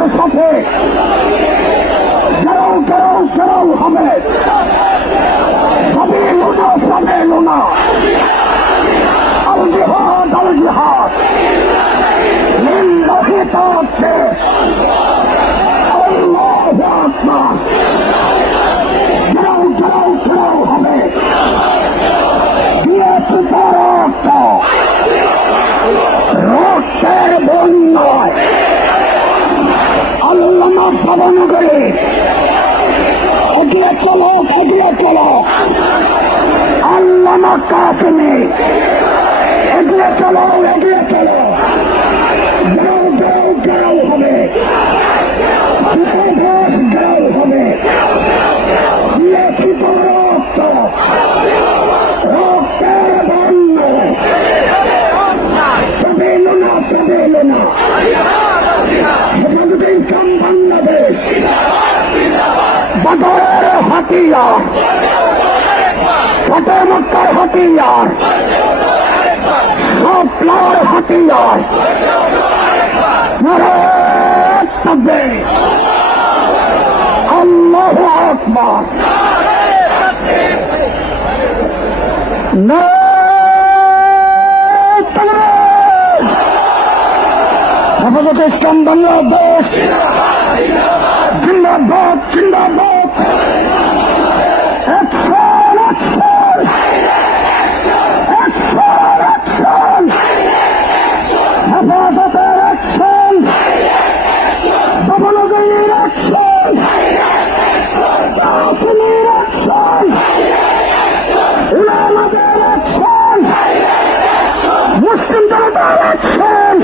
জিহাদের সাথে কেউ কেউ কেউ হবে সবই লুনা সবে লুনা আল জিহাদ লিল্লাহি তাকবীর আল্লাহু আকবার কেউ কেউ কেউ হবে দিয়েছে রক্ত রক্তের বন্যায় আল্লামা ভবনগরে এগিয়ে চলো আল্লামা কাসেমে এগিয়ে চলো গাও হবে গাও হবে দিয়েছি তো রক্তের বন্যায় সবে লোনা হেফাজতে ইসলাম বাংলাদেশ বদরের হাতিয়ার ফতে মক্কার হাতিয়ার সপ্লার হাতিয়ার নারায়ে তাকবীর আল্লাহু আকবার নারায়ে তাকবীর হেফাজতে ইসলাম বাংলাদেশ জিন্দাবাদ অ্যাকশন হেফাজতের অ্যাকশন ভবনগরীর অ্যাকশন কাসেমের অ্যাকশন উলামাদের অ্যাকশন মুসলিম জনতার অ্যাকশন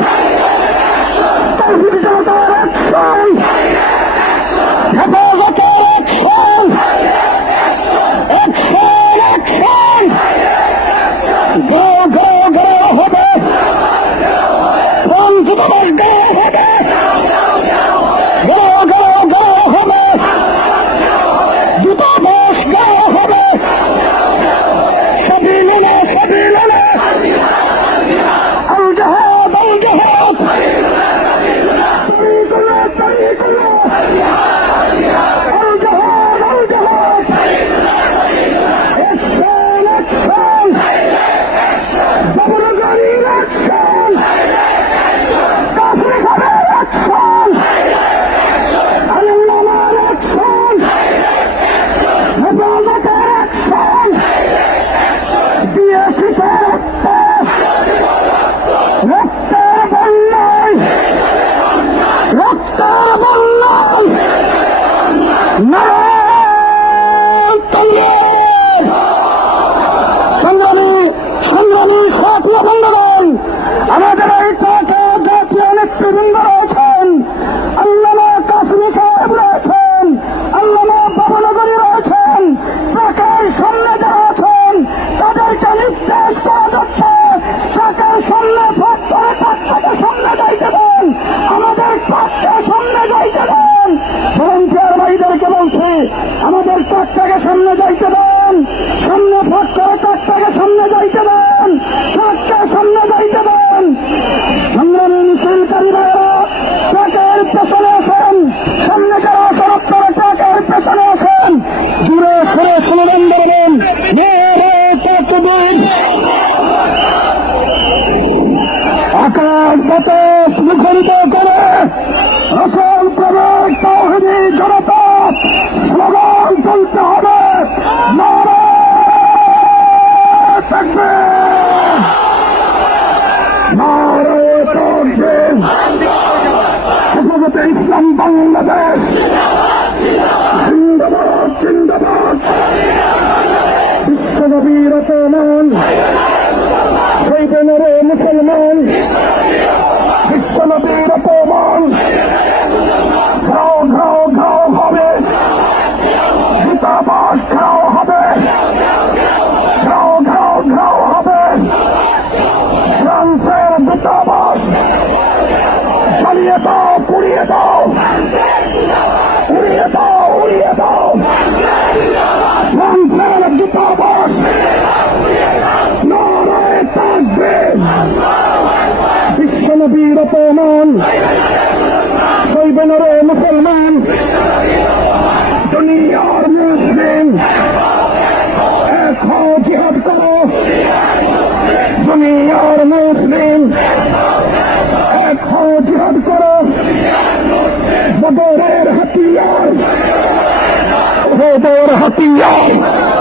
তৌহিদি জনতার অ্যাকশন হেফাজতের অ্যাকশন গো হবে বন্ধুবাস গো হবে দূতাবাস গো হবে সবই লোনা আল জিহাদ তরিকুল্লাহ সংগ্রামী সাথী বন্ধুগণ, আমাদের এই জাতীয় নেতৃবৃন্দ রয়েছেন, আল্লামা কাসেমী সাহেব রয়েছেন, আল্লামা ভবনগরী রয়েছেন, ট্রাকের সামনে যারা আছেন তাদেরকে নির্দেশ করা যাচ্ছে ট্রাকের সামনে ভোট করে ট্রাকটাকে সামনে যাইতে দেন, আমাদের ট্রাককে সামনে যাইতে দেন। ভলান্টিয়ার ভাইদেরকে বলছি আমাদের ট্রাকটাকে সামনে যাইতে দেন, সামনে ভোট করে ট্রাকটাকে সামনে যাইতে দেন, ট্রাককে সামনে যাইতে দেন। সংগ্রামী মিছিলকারী ভাইয়েরা ট্রাকের পেছনে আসেন, সামনে যারা আসেন আপনারা ট্রাকের পেছনে আসেন, জুড়ে সরে স্লোগান দেবেন নারায়ে তাকবীর। আকাশ বাতাস মুখরিত করে রাসূল প্রেমিক তাওহীদি জনতা স্লোগান তুলতে হবে নারায়ে তাকবীর, নারায়ে তাকবীর। হেফাজতে ইসলাম বাংলাদেশ জিন্দাবাদ বিশ্বনবীর অপমান শহীদে নরে মুসলমান, বিশ্বনবীর অপমান ঘাও হবে, দূতাবাস ঘাও হবে, ঘাও হবে, ফ্রান্সের দূতাবাস জ্বালিয়ে দাও, পুড়িয়ে দাও, ফ্রান্সের দূতাবাস নারায়ে তাকবীর। বিশ্বনবীর অপমান শহীদে রে মুসলমান, দুনিয়ার মুসলিম এক হও, জিহাদ করো। দুনিয়ার মুসলিম এক হও, জিহাদ করো। বদরের হাতিয়ার, বদর হাতিয়ার